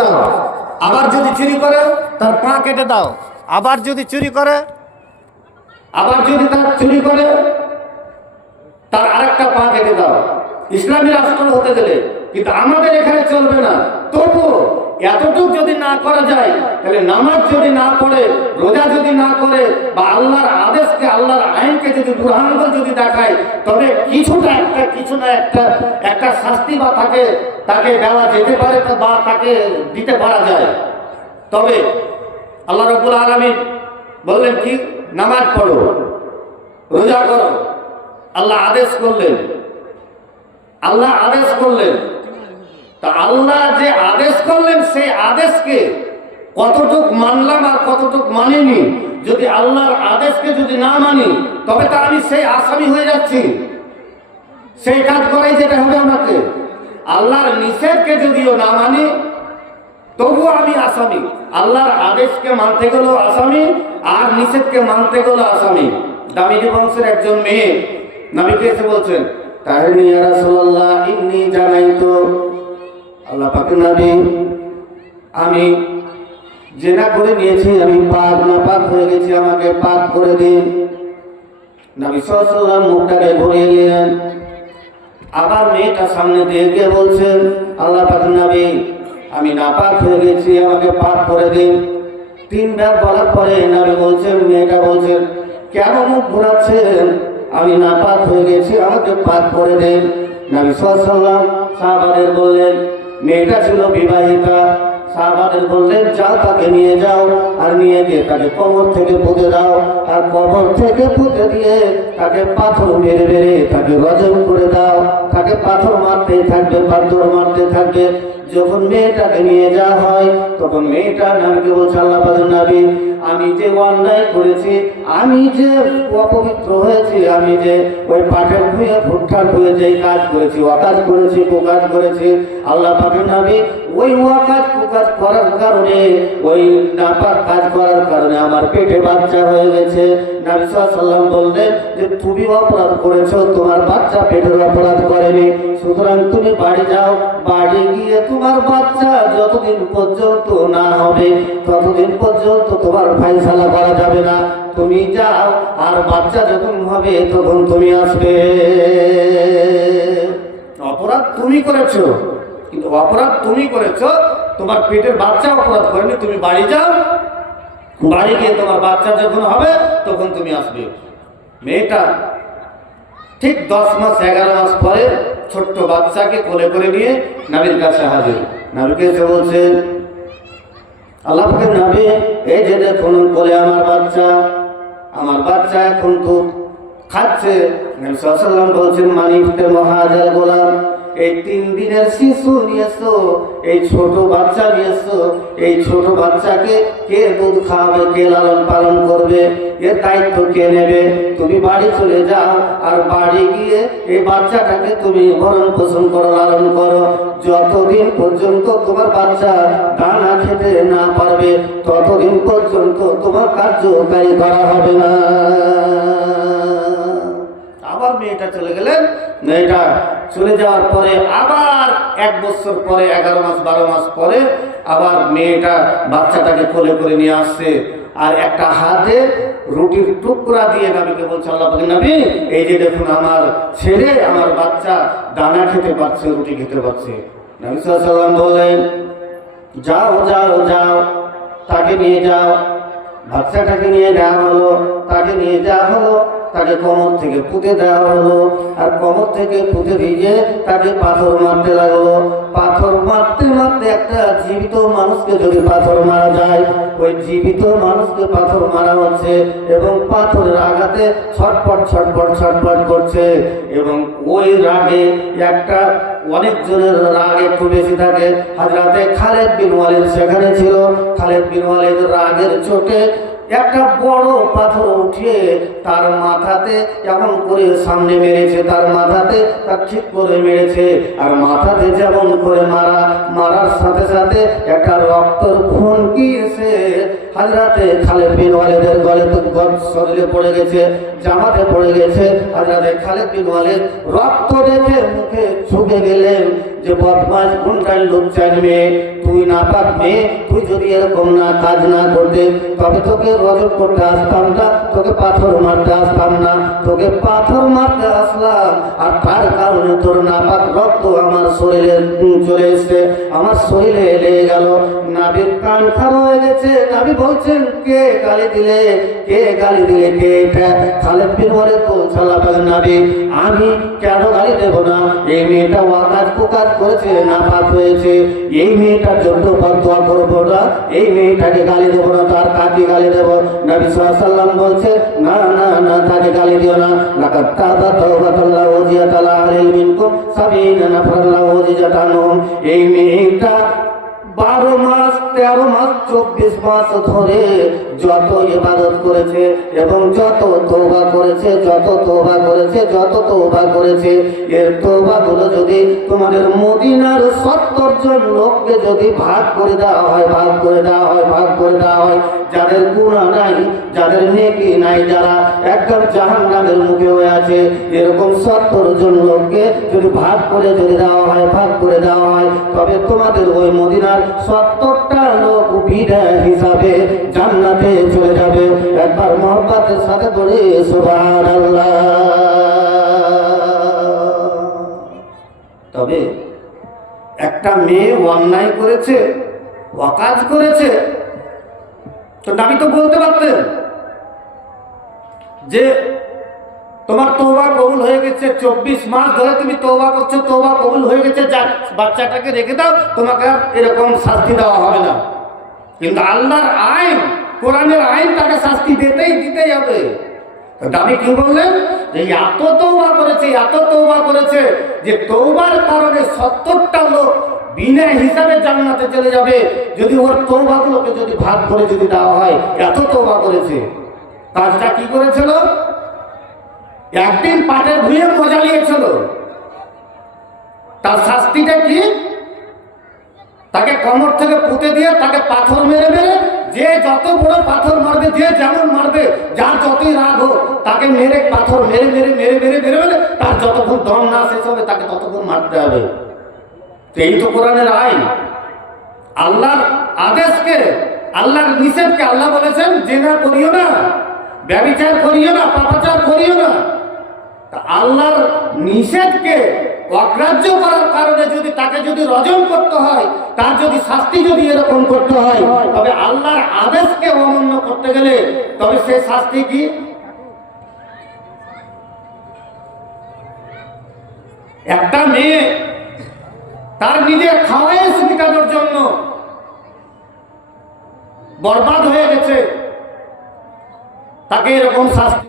দাও, আবার যদি চুরি করে তার পা কেটে দাও, আবার যদি চুরি করে, আবার যদি তার চুরি করে তার আরেকটা পা কেটে দাও। ইসলামী রাষ্ট্র হতে গেলে কিন্তু আমাদের এখানে চলবে না। তবু এতটুকু যদি না করা যায়, তাহলে নামাজ যদি না পড়ে, রোজা যদি না করে, বা আল্লাহর আদেশকে, আল্লাহর আইনকে যদি বুরহানগঞ্জ যদি দেখায়, তবে কিছু না একটা শাস্তি বা তাকে দেওয়া যেতে পারে, বা তাকে দিতে পারা যায়। তবে আল্লাহ রাব্বুল আলামিন বললেন কি, নামাজ পড়ো, রোজা করো। আল্লাহ আদেশ করলেন, আল্লাহ আদেশ করলেন। তা আল্লাহ যে আদেশ করলেন, সেই আদেশকে কতটুক মানলাম আর কতটুক মানিনি। যদি আল্লাহর আদেশকে যদি না মানি, তবে তা আমি সেই আসামি হয়ে যাচ্ছি। সেই কাজ করাই যেতে হবে আমাকে। আল্লাহর নিষেধকে যদিও না মানি, তবুও আমি আসামি। আল্লাহর আদেশকে মানতে গেলেও আসামি, আর নিষেধকে মানতে গেলেও আসামি। দামিনী বংশের একজন মেয়ে নবীকে এসে বলছেন, তাহলে ইয়া রাসূলুল্লাহ ইন্নী জানাইতু, আল্লাহ পাকের নবী, আমি জেনা করে নিয়েছি, আমি নাপাক হয়ে গেছি, আমাকে পাক করে দিন। নবী সাল্লাল্লাহু আলাইহি ওয়াসাল্লাম মুখটাকে ঘুরিয়ে নিলেন। আবার মেয়েটা সামনে দিয়ে গিয়ে বলছেন, আল্লাহ পাকের নবী, আমি নাপাক হয়ে গেছি, আমাকে পাক করে দিন। তিনবার বলার পরে নবী বলছেন, মেয়েটা বলছেন, কেন মুখ ঘোরাচ্ছেন? আমি নাপাক হয়ে গেছি, আমাকে পাক করে দেন। নবী সাল্লাল্লাহু আলাইহি ওয়াসাল্লাম সাহাবাদের বললেন, মেয়েটা ছিল বিবাহিতা। সাহাবাদের বললেন, যাও তাকে নিয়ে যাও, আর নিয়ে গিয়ে তাকে কবর থেকে পুঁতে দাও, আর কবর থেকে পুঁতে দিয়ে তাকে পাথর মেরে মেরে তাকে রজম করে দাও। তাকে পাথর মারতেই থাকবে, পাথর মারতে থাকবে। যখন মেয়েটাকে নিয়ে যাওয়া হয়, তখন মেয়েটা নবীকে বলছে, আল্লাহ পাকের নবী, আমি যে অন্যায় করেছি, আমি যে অপবিত্র হয়েছি, আমি যে ওই পাঠের ভুঁয়ে ভুট্টার ভুঁয়ে যে কাজ করেছি, অকাজ করেছি, কুকাজ করেছি, আল্লাহ পাকের নবী, ওই অকাজ কুকাজ করার কারণে, ওই নাপাক কাজ করার কারণে আমার পেটে বাচ্চা হয়ে গেছে। নবী সাল্লাল্লাহু আলাইহি ওয়াসাল্লাম বললেন যে, তুমি অপরাধ করেছো, তোমার বাচ্চা পেটের অপরাধ করেনি। সুতরাং তুমি বাড়ি যাও, বাড়ি গিয়ে তোমার বাচ্চা যতদিন পর্যন্ত না হবে, ততদিন পর্যন্ত তোমার ফায়সালা করা যাবে না। তুমি যাও, আর বাচ্চা যখন হবে তখন তুমি আসবে। অপরাধ তুমি করেছো, কিন্তু অপরাধ তুমি করেছো, তোমার পেটের বাচ্চা অপরাধ করেনি। তুমি বাড়ি যাও, বাড়ি গিয়ে তোমার বাচ্চা যখন হবে তখন তুমি আসবে। মেয়েটা ঠিক 10 মাস 11 মাস পরে ছোট্ট বাচ্চাকে কোলে করে নিয়ে নবীর কাছে হাজির। নবীকে এসে বলছে, আল্লাহ পাকের নবী, এই যে দেখুন কোলে আমার বাচ্চা এখন দুধ খাচ্ছে। নবী সাল্লাল্লাহু আলাইহি ওয়াসাল্লাম বলছেন, মানিফতে মহাজাল গোলাম, এই 3 দিনের শিশু নিয়েছো, এই ছোট বাচ্চা নিয়েছো, এই ছোট বাচ্চাকে কে দুধ খাওয়াবে, কে লালন পালন করবে, এর দায়িত্ব কে নেবে? তুমি বাড়ি চলে যাও, আর বাড়ি গিয়ে এই বাচ্চাটাকে তুমি ভরণ পোষণ করো, লালন করো। যতদিন পর্যন্ত তোমার বাচ্চা দানা খেতে না পারবে, ততদিন পর্যন্ত তোমার কার্যকারী করা হবে না। আবার মেয়েটা চলে গেলেন। মেয়েটা চলে যাওয়ার পরে আবার 1 বছর পরে, 11 মাস 12 মাস পরে আবার মেয়েটা বাচ্চাটাকে কোলে করে নিয়ে আসছে, আর একটা হাতে রুটির টুকরা দিয়ে নবীকে বলছে, আল্লাহ পাকের নবী, এই যে দেখুন আমার ছেলে, আমার বাচ্চা দানা খেতে পারছে, রুটি খেতে পারছে। নবী সাল্লাল্লাহু আলাইহি ওয়াসাল্লাম বললেন, যাও যাও যাও, তাকে নিয়ে যাও। বাচ্চাটাকে নিয়ে যাওয়া হলো, তাকে নিয়ে যাওয়া হলো, তাকে কোমর থেকে পুঁতে দেওয়া হলো, আর কোমর থেকে পুঁতে দিয়ে তাকে পাথর মারতে লাগলো। পাথর মারতে মারতে একটা জীবিত মানুষকে যদি পাথর মারা যায়, ওই জীবিত মানুষকে পাথর মারা হচ্ছে, এবং পাথরের আঘাতে ছটপট ছটপট ছটপট করছে। এবং ওই রাগে একটা, অনেকজনের রাগ একটু বেশি থাকে। হযরতে খালিদ বিন ওয়ালিদ সেখানে ছিল। খালিদ বিন ওয়ালিদ রাগের চোটে একটা বড় পাথর উঠিয়ে তার মাথাতে এমন করে সামনে মেরেছে, তার মাথাতে তার ঠিক করে মেরেছে। আর মাথাতে যেমন করে মারার সাথে সাথে একটা রক্তর খুনকি এসে হযরতে খালিদ বিন ওয়ালিদের গলে শরীরে পড়ে গেছে, জামাতে পড়ে গেছে। হযরতে খালিদ বিন ওয়ালিদ রক্ত দেখে মুখে ছুঁকে গেলেন যে বদমাশ গুন্ডার লুচ্চার মেয়ে, তুই নাপাক মেয়ে, তুই যদি এরকম না কাজ না করতে তবে তোকে রজব করতে আসতাম না, তোকে পাথর মারতে আসতাম না, তোকে পাথর মারতে আসলাম। আর তার কারণে তোর নাপাক রক্ত আমার শরীরে চলে এসছে, আমার শরীরে লেগে গেল। নাবির কান খারাপ হয়ে গেছে। নাবি বলছেন, কে গালি দিলে, কে গালি দিলে, কে এটা? খালিদ বিন ওয়ালিদ বলছিলাম, নাবি আমি কেন গালি দেব না? এই মেয়েটা ওয়াকাজ কুকাজ করেছে, নাপাক হয়েছে, এই মেয়েটার জন্য বদদোয়া করবো না, এই মেয়েটাকে গালি দেবো না, তার কাকে গালি দেবো? নবী সাল্লাল্লাহু আলাইহি ওয়াসাল্লাম বলছে, না না না, তাকে গালি দিও না। লাকাদ তাবা তাওবাতাল্লাহু ওয়াজিয়াত আলা আহলিল মিনকুম সাবিনা নাফরাল্লাহু ওয়াজিয়াত আনহুম। এই মেয়েটা 12 মাস 13 মাস 24 মাস ধরে যত ইবাদত করেছে এবং যত তওবা করেছে, যত তওবা করেছে, যত তওবা করেছে, এর তওবাগুলো যদি তোমাদের মদিনার 70 জন লোককে যদি ভাগ করে দেওয়া হয়, ভাগ করে দেওয়া হয়, ভাগ করে দেওয়া হয়, যাদের গুনাহ নাই, যাদের নেকি নাই, যারা একদম জাহান্নামের মুখে হয়ে আছে, এরকম 70 জন লোককে যদি ভাগ করে যদি দেওয়া হয়, ভাগ করে দেওয়া হয়, তবে তোমাদের ওই মদিনার 70টা লোক বিনা হিসাবে জান্নাতে চলে যাবে। একবার মহব্বতের সাথে বলি সুবহানাল্লাহ। তবে একটা মেয়ে অন্যায় করেছে, অকাজ করেছে, তো নবী তো বলতে পারতেন যে তোমার তওবা কবুল হয়ে গেছে, 24 মাস ধরে তুমি তওবা করছো, তওবা কবুল হয়ে গেছে, যাক বাচ্চাটাকে রেখে দাও, তোমাকে আর এরকম শাস্তি দেওয়া হবে না। কিন্তু আল্লাহর আইন, কোরআনের আইন, তাকে শাস্তি দিতেই হবে। নবী কি বললেন যে এত তওবা করেছে, এত তওবা করেছে যে তওবার কারণে 70টা লোক বিনা হিসাবে জান্নাতে চলে যাবে, যদি ওর তওবাগুলোকে যদি ভাগ করে যদি দেওয়া হয়। এত তওবা করেছে। কাজটা কি করেছিল? একদিন পাটের ভুঁয়ে মজা নিয়েছিল। তার শাস্তিটা কি? তাকে কোমর থেকে পুঁতে দিয়ে তাকে পাথর মেরে মেরে, যে যত বড় পাথর মারবে, যে যেমন মারবে, যার যতই রাগ হোক, তাকে মেরে পাথর মেরে মেরে মেরে মেরে মেরে মেরে তার যতক্ষণ দম না শেষ হবে তাকে ততক্ষণ মারতে হবে। এই তো কোরআনের আইন। আল্লাহর আদেশকে, আল্লাহর নিষেধকে আল্লাহ বলেছেন জিনা করিও না, ব্যভিচার করিও না, পাপাচার করিও না। আল্লাহর নিষেধকে অগ্রাহ্য করার কারণে যদি তাকে যদি রজম করতে হয়, তার যদি শাস্তি যদি এরকম করতে হয়, তবে আল্লাহর আদেশকে অমান্য করতে গেলে তবে সে শাস্তি কি? একটা মেয়ে তার নিজের খাওয়াইশ মেটানোর জন্য বরবাদ হয়ে গেছে, তাকে এরকম শাস্তি